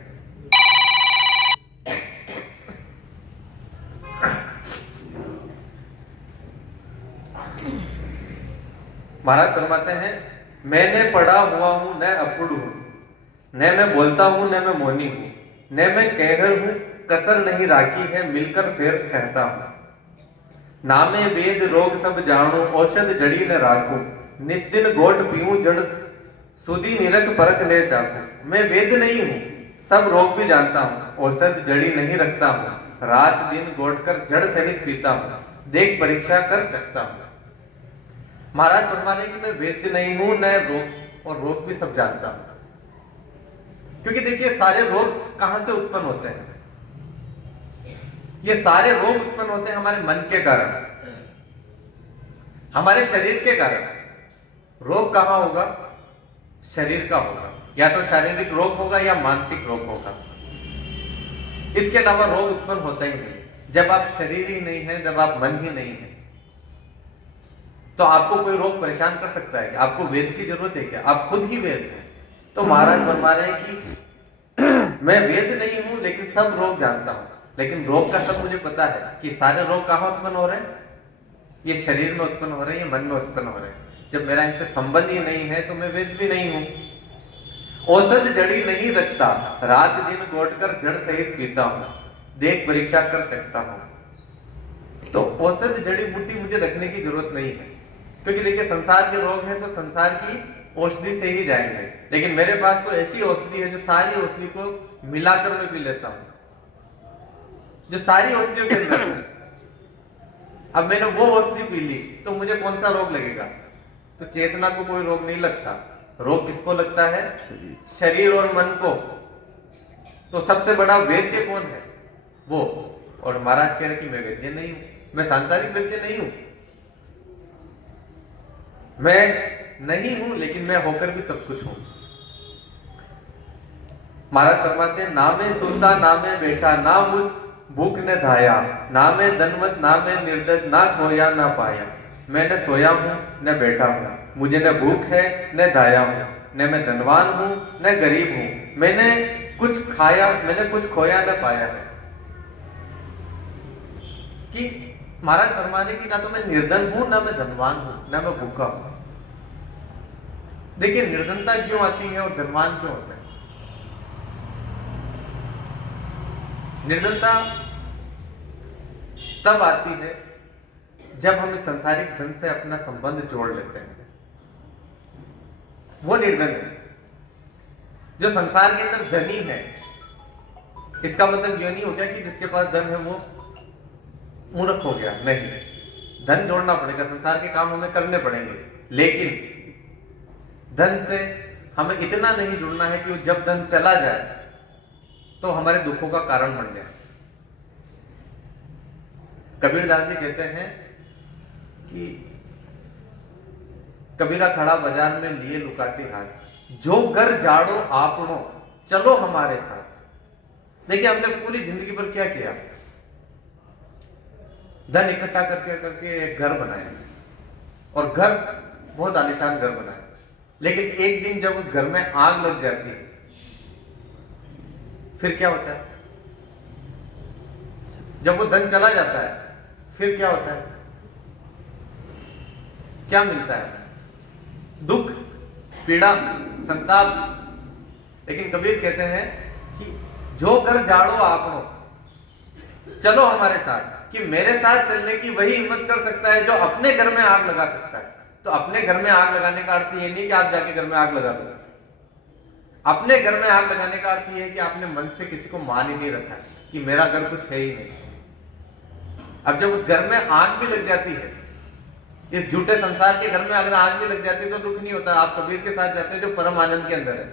महाराज फरमाते हैं, मैंने पढ़ा हुआ हूं न अपुड़ हूं, न मैं बोलता हूं न मैं मौनी हूं, न मैं कहर हूं कसर नहीं राखी है मिलकर फिर कहता हूं। नामे वेद रोग सब जाणू औषध जड़ी न राखूं, निस्दिन गोट पीऊं जड़ सुधी निरख परख ले चाकू। मैं वेद नहीं हूं, सब रोग भी जानता हूं, औषध जड़ी नहीं रखता हूं, रात दिन गोट कर जड़ सहित पीता हूं, देख परीक्षा कर चखता हूं। महाराज फरमा रहे कि मैं वेद्य नहीं हूं, न रोग और रोग भी सब जानता हूं। क्योंकि देखिए सारे रोग कहां से उत्पन्न होते हैं? ये सारे रोग उत्पन्न होते हैं हमारे मन के कारण, हमारे शरीर के कारण। रोग कहां होगा? शरीर का होगा, या तो शारीरिक रोग होगा या मानसिक रोग होगा। इसके अलावा रोग उत्पन्न होता ही नहीं। जब आप शरीर ही नहीं है, जब आप मन ही नहीं है, तो आपको कोई रोग परेशान कर सकता है क्या? आपको वेद की जरूरत है क्या? आप खुद ही वेद हैं। तो महाराज फरमा रहे हैं कि मैं वेद नहीं हूं लेकिन सब रोग जानता हूं, लेकिन रोग का सब मुझे पता है कि सारे रोग कहां उत्पन्न हो रहे हैं? ये शरीर में उत्पन्न हो रहे हैं, ये मन में उत्पन्न हो रहे हैं। जब मेरा इनसे संबंध ही नहीं है तो मैं वेद भी नहीं हूं। औषध जड़ी नहीं रखता, रात दिन गोट कर जड़ सहित पीता हूं, देख परीक्षा कर चखता हूं। तो औषध जड़ी बूटी मुझे रखने की जरूरत नहीं है, क्योंकि देखिए संसार के रोग हैं तो संसार की औषधि से ही जाएंगे। लेकिन मेरे पास तो ऐसी औषधि है जो सारी औषधि को मिलाकर मैं पी लेता हूं, जो सारी औषधियों के अंदर है। अब मैंने वो औषधि पी ली तो मुझे कौन सा रोग लगेगा? तो चेतना को कोई रोग नहीं लगता। रोग किसको लगता है? शरीर और मन को। तो सबसे बड़ा वैद्य कौन है? वो। और महाराज कह रहे कि मैं वैद्य नहीं हूं, मैं सांसारिक वैद्य नहीं हूं। मैं नहीं हूं लेकिन मैं होकर भी सब कुछ हूं। महाराज फरमाते हैं, ना मैं सोता ना मैं बैठा, ना मुझ भूख ने धाया, ना मैं धनवत ना मैं निर्धन, ना खोया ना पाया। मैं न सोया हूं न बैठा हूं, मुझे न भूख है न धाया हूं, न मैं धनवान हूं न गरीब हूं, मैंने कुछ खाया, मैंने कुछ खोया न पाया है। कि महाराज फरमाने की ना तो मैं निर्धन हूं ना मैं धनवान हूं ना मैं भूखा हूं। देखिए निर्धनता क्यों आती है और धनवान क्यों होता है? निर्धनता तब आती है जब हम इस संसारिक धन से अपना संबंध जोड़ लेते हैं, वो निर्धन है। जो संसार के अंदर धनी है, इसका मतलब यह नहीं हो गया कि जिसके पास धन है वो मूर्ख हो गया। नहीं, धन जोड़ना पड़ेगा, संसार के काम हमें करने पड़ेंगे, लेकिन धन से हमें इतना नहीं जुड़ना है कि जब धन चला जाए तो हमारे दुखों का कारण बन जाए। कबीरदास जी कहते हैं कि कबीरा खड़ा बाजार में लिए लुकाटी हाथ, जो घर जाड़ो आपनो चलो हमारे साथ। देखिए हमने पूरी जिंदगी पर क्या किया? धन इकट्ठा करके करके एक घर बनाया, और घर बहुत आलीशान घर बनाया, लेकिन एक दिन जब उस घर में आग लग जाती है फिर क्या होता है? जब वो धन चला जाता है फिर क्या होता है? क्या मिलता है? दुख, पीड़ा, संताप। लेकिन कबीर कहते हैं कि जो घर जाड़ो आपनो चलो हमारे साथ, कि मेरे साथ चलने की वही हिम्मत कर सकता है जो अपने घर में आग लगा सकता है। तो अपने घर में आग लगाने का अर्थ ये नहीं कि आप जाके घर में आग लगा दो। अपने घर में आग लगाने का अर्थ ये है कि आपने मन से किसी को मान ही नहीं रखा कि मेरा घर कुछ है ही नहीं। अब जब उस घर में आग भी लग जाती है, इस झूठे संसार के घर में अगर आग भी लग जाती है तो दुख नहीं होता। आप कबीर के साथ जाते हैं जो परम आनंद के अंदर है,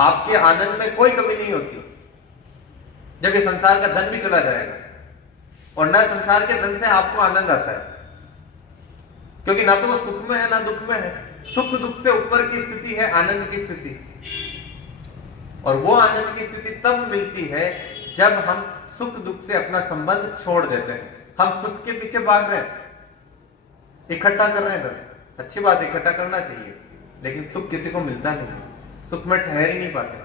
आपके आनंद में कोई कमी नहीं होती। जब ये संसार का धन भी चला जाएगा और न संसार के धन से आपको आनंद आता है, क्योंकि ना तो वो सुख में है ना दुख में है। सुख दुख से ऊपर की स्थिति है आनंद की स्थिति, और वो आनंद की स्थिति तब मिलती है जब हम सुख दुख से अपना संबंध छोड़ देते हैं। हम सुख के पीछे भाग रहे हैं, इकट्ठा कर रहे हैं, अच्छी बात, इकट्ठा करना चाहिए, लेकिन सुख किसी को मिलता नहीं, सुख में ठहर ही नहीं पाते।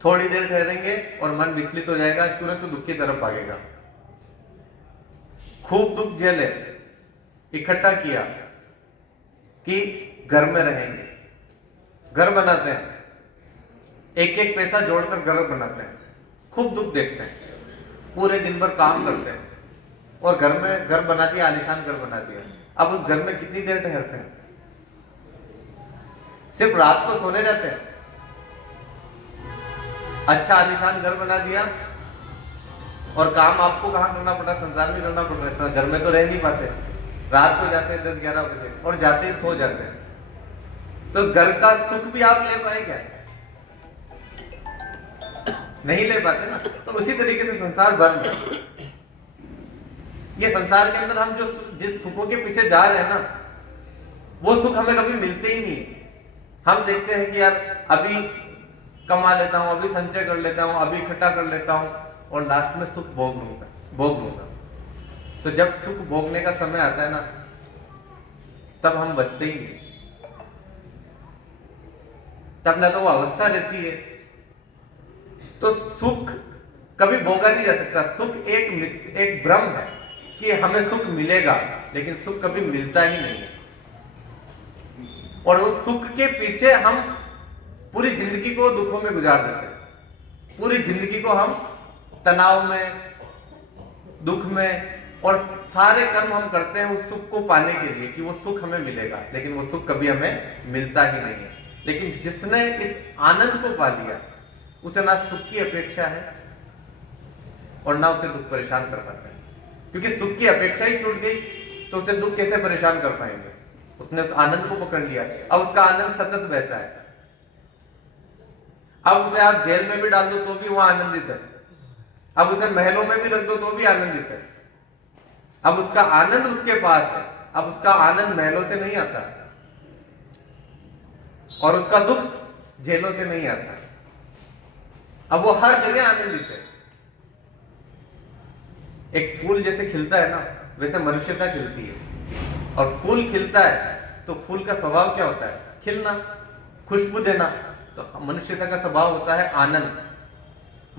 थोड़ी देर ठहरेंगे और मन विचलित हो जाएगा, तुरंत दुख की तरफ भागेगा। खूब दुख झेले, इकट्ठा किया कि घर में रहेंगे, घर बनाते हैं, एक एक पैसा जोड़कर घर बनाते हैं, खूब दुख देखते हैं, पूरे दिन भर काम करते हैं और घर में घर बना दिया, आलीशान घर बना दिया। अब उस घर में कितनी देर ठहरते हैं? सिर्फ रात को सोने जाते हैं। अच्छा आलीशान घर बना दिया और काम आपको कहां करना पड़ रहा है? संसार में करना पड़ रहा है, घर में तो रह नहीं पाते। रात को जाते हैं 10-11 बजे और जाते ही सो जाते हैं। तो घर का सुख भी आप ले पाए क्या? नहीं ले पाते ना। तो उसी तरीके से संसार भर में, ये संसार के अंदर हम जो जिस सुखों के पीछे जा रहे हैं ना, वो सुख हमें कभी मिलते ही नहीं। हम देखते हैं कि यार अभी कमा लेता हूं, अभी संचय कर लेता हूं, अभी इकट्ठा कर लेता हूं, और लास्ट में सुख भोग लूंगा। तो जब सुख भोगने का समय आता है ना, तब हम बचते ही नहीं। तब ना तो वो अवस्था रहती है। तो सुख कभी भोगा नहीं जा सकता। सुख एक भ्रम है कि हमें सुख मिलेगा, लेकिन सुख कभी मिलता ही नहीं है। और उस सुख के पीछे हम पूरी जिंदगी को दुखों में गुजार देते हैं। पूरी जिंदगी को हम तनाव में, दुख में, और सारे कर्म हम करते हैं उस सुख को पाने के लिए कि वो सुख हमें मिलेगा, लेकिन वो सुख कभी हमें मिलता ही नहीं है। लेकिन जिसने इस आनंद को पा लिया, उसे ना सुख की अपेक्षा है और ना उसे दुख परेशान कर पाता है। क्योंकि सुख की अपेक्षा ही छूट गई तो उसे दुख कैसे परेशान कर पाएंगे? उसने उस आनंद को पकड़ लिया, अब उसका आनंद सतत बहता है। अब उसे आप जेल में भी डाल दो तो भी वो आनंदित है, अब उसे महलों में भी रख दो तो भी आनंदित है। अब उसका आनंद उसके पास है, अब उसका आनंद महलों से नहीं आता और उसका दुख जेलों से नहीं आता। अब वो हर जगह आनंदित है। एक फूल जैसे खिलता है ना, वैसे मनुष्यता खिलती है। और फूल खिलता है तो फूल का स्वभाव क्या होता है? खिलना, खुशबू देना। तो मनुष्यता का स्वभाव होता है आनंद।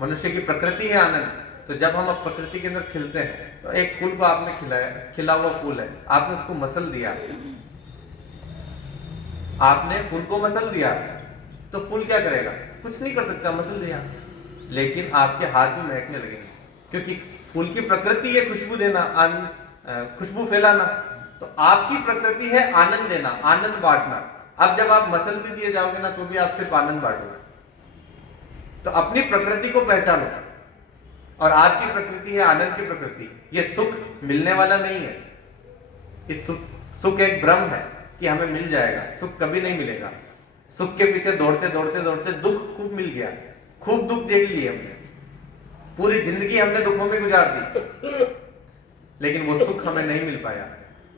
मनुष्य की प्रकृति है आनंद। तो जब हम अब प्रकृति के अंदर खिलते हैं, तो एक फूल को आपने खिलाया, खिला हुआ फूल है, आपने उसको मसल दिया, आपने फूल को मसल दिया, तो फूल क्या करेगा? कुछ नहीं कर सकता, मसल दिया, लेकिन आपके हाथ में महकने लगेंगे, क्योंकि फूल की प्रकृति है खुशबू देना, खुशबू फैलाना। तो आपकी प्रकृति है आनंद देना, आनंद बांटना। अब जब आप मसल भी दिए जाओगे ना, तो भी आप सिर्फ आनंद बांटोगे। तो अपनी प्रकृति को पहचानो, और आपकी प्रकृति है आनंद की प्रकृति। ये सुख मिलने वाला नहीं है। इस सुख एक भ्रम है कि हमें मिल जाएगा, सुख कभी नहीं मिलेगा। सुख के पीछे दौड़ते दौड़ते दौड़ते दुख खूब मिल गया, खूब दुख देख लिए हमने, पूरी जिंदगी हमने दुखों में गुजार दी, लेकिन वो सुख हमें नहीं मिल पाया।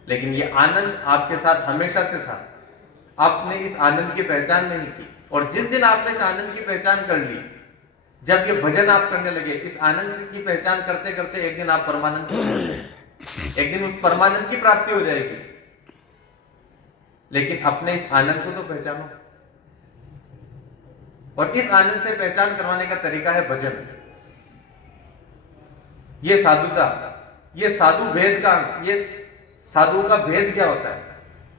लेकिन ये आनंद आपके साथ हमेशा से था, आपने इस आनंद की पहचान नहीं की। और जिस दिन आपने इस आनंद की पहचान कर ली, जब ये भजन आप करने लगे, इस आनंद की पहचान करते करते एक दिन आप परमानंद, एक दिन उस परमानंद की प्राप्ति हो जाएगी। लेकिन अपने इस आनंद को तो पहचानो, और इस आनंद से पहचान करवाने का तरीका है भजन। ये साधुता, ये साधु भेद का, ये साधु का भेद क्या होता है?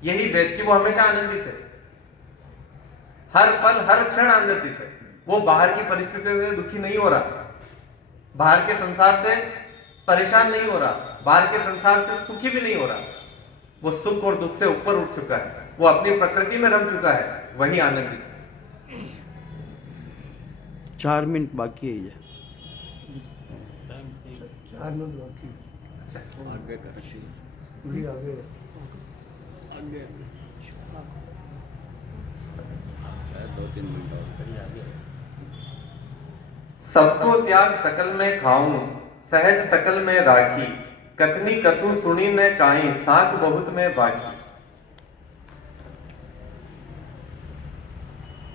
यही भेद कि वो हमेशा आनंदित है, हर पल हर क्षण आनंदित है। वो बाहर की परिस्थितियों से दुखी नहीं हो रहा, बाहर के संसार से परेशान नहीं हो रहा, बाहर के संसार से सुखी भी नहीं हो रहा। वो सुख और दुख से ऊपर उठ चुका है, वो अपनी प्रकृति में रम चुका है, वही आनंदित है। 4 मिनट बाकी है। 4 मिनट बाकी। अच्छा, आगे कर पूरी आगे आगे 2-3 मिनट और करिए आगे। सबको त्याग सकल में खाऊं, सहज सकल में राखी, कतनी कथु सुनी न काई, साक बहुत में बाकी।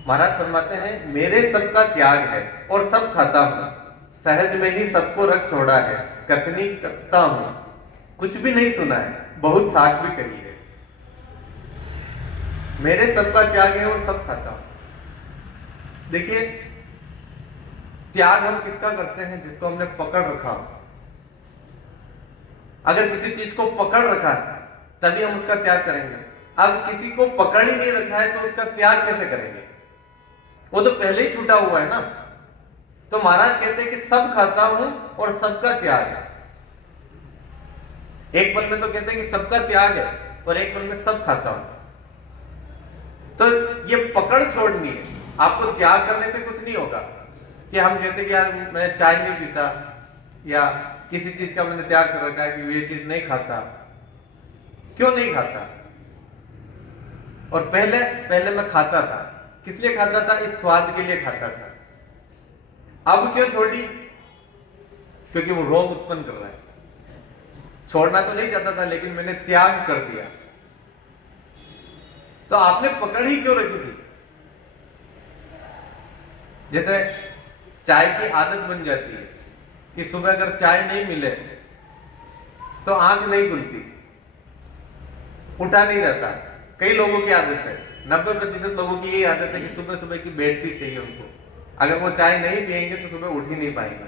महाराज फरमाते हैं मेरे सबका त्याग है और सब खाता हूं, सहज में ही सबको रख छोड़ा है, कथनी कथता हूं, कुछ भी नहीं सुना है, बहुत साख भी करी है। मेरे सबका त्याग है और सब खाता हूं। देखिए, त्याग हम किसका करते हैं? जिसको हमने पकड़ रखा हो। अगर किसी चीज को पकड़ रखा है तभी हम उसका त्याग करेंगे। अब किसी को पकड़ ही नहीं रखा है तो उसका त्याग कैसे करेंगे? वो तो पहले ही छूटा हुआ है ना। तो महाराज कहते हैं कि सब खाता हूं और सबका त्याग है। एक पल में तो कहते हैं कि सबका त्याग है और एक पल में सब खाता हूं। तो ये पकड़ छोड़नी है। आपको त्याग करने से कुछ नहीं होगा कि हम कहते कि यार मैं चाय नहीं पीता या किसी चीज का मैंने त्याग कर रखा है कि ये चीज नहीं खाता। क्यों नहीं खाता? और पहले मैं खाता था। किस लिए खाता था? इस स्वाद के लिए खाता था। अब क्यों छोड़ी? क्योंकि वो रोग उत्पन्न कर रहा है। छोड़ना तो नहीं चाहता था लेकिन मैंने त्याग कर दिया। तो आपने पकड़ ही क्यों रखी थी? जैसे चाय की आदत बन जाती है कि सुबह अगर चाय नहीं मिले तो आंख नहीं खुलती, उठा नहीं रहता। कई लोगों की आदत है, 90% लोगों की यही आदत है कि सुबह सुबह की बेड भी चाहिए उनको। अगर वो चाय नहीं पिएंगे तो सुबह उठ ही नहीं पाएंगे।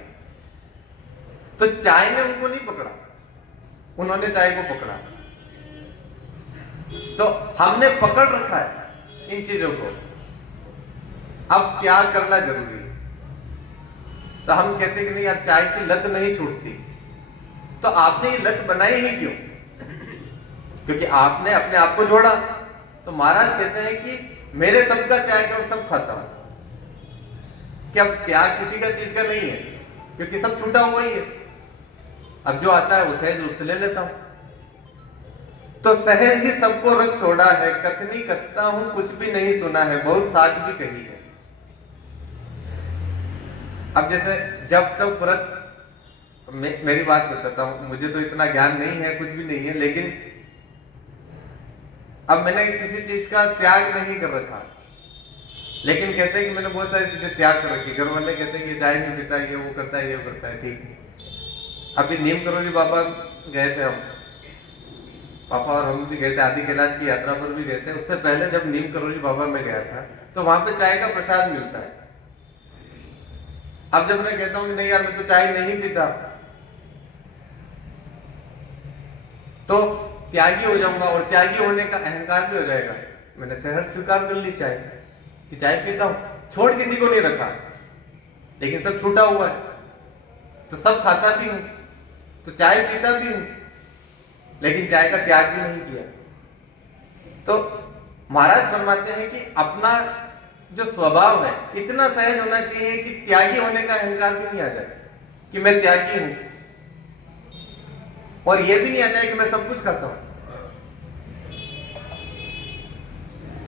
तो चाय ने उनको नहीं पकड़ा, उन्होंने चाय को पकड़ा। तो हमने पकड़ रखा है इन चीजों को। अब त्याग करना जरूरी है। तो हम कहते कि नहीं यार चाय की लत नहीं छूटती। तो आपने ये लत बनाई ही क्यों? क्योंकि आपने अपने आप को जोड़ा। तो महाराज कहते हैं कि मेरे सबका त्याग है और सब खाता हूं। कि अब त्याग किसी का चीज का नहीं है क्योंकि सब छूटा हुआ ही है। अब जो आता है वो सहज रूप से ले लेता हूं। तो सहज ही सबको रख छोड़ा है, कथनी कथता हूं, कुछ भी नहीं सुना है, बहुत साख भी कही है। अब जैसे जब तक व्रत, मेरी बात बताता हूं, मुझे तो इतना ज्ञान नहीं है, कुछ भी नहीं है, लेकिन अब मैंने किसी चीज का त्याग नहीं कर रखा, लेकिन कहते हैं कि मैंने बहुत सारी चीजें त्याग कर रखी। घर वाले कहते हैं कि चाय नहीं पीता, ये वो करता है, ये वो करता है, ठीक है। अभी नीम करोली बाबा गए थे हम, पापा और हम भी गए थे, आदि कैलाश की यात्रा पर भी गए थे। उससे पहले जब नीम करोली बाबा में गया था तो वहां पे चाय का प्रसाद मिलता है। अब जब मैं कहता हूं कि नहीं यार मैं तो चाय नहीं पीता, तो त्यागी हो जाऊंगा और त्यागी होने का अहंकार भी हो जाएगा। मैंने सहर्ष स्वीकार कर ली चाय कि चाय पीता हूं, छोड़ किसी को नहीं रखा, लेकिन सब छूटा हुआ है। तो सब खाता भी हूं, तो चाय पीता भी हूं, लेकिन चाय का त्याग भी नहीं किया। तो महाराज फरमाते हैं कि अपना जो स्वभाव है इतना सहज होना चाहिए कि त्यागी होने का अहंकार भी नहीं आ जाए कि मैं त्यागी हूं, और यह भी नहीं आ जाए कि मैं सब कुछ खाता हूं।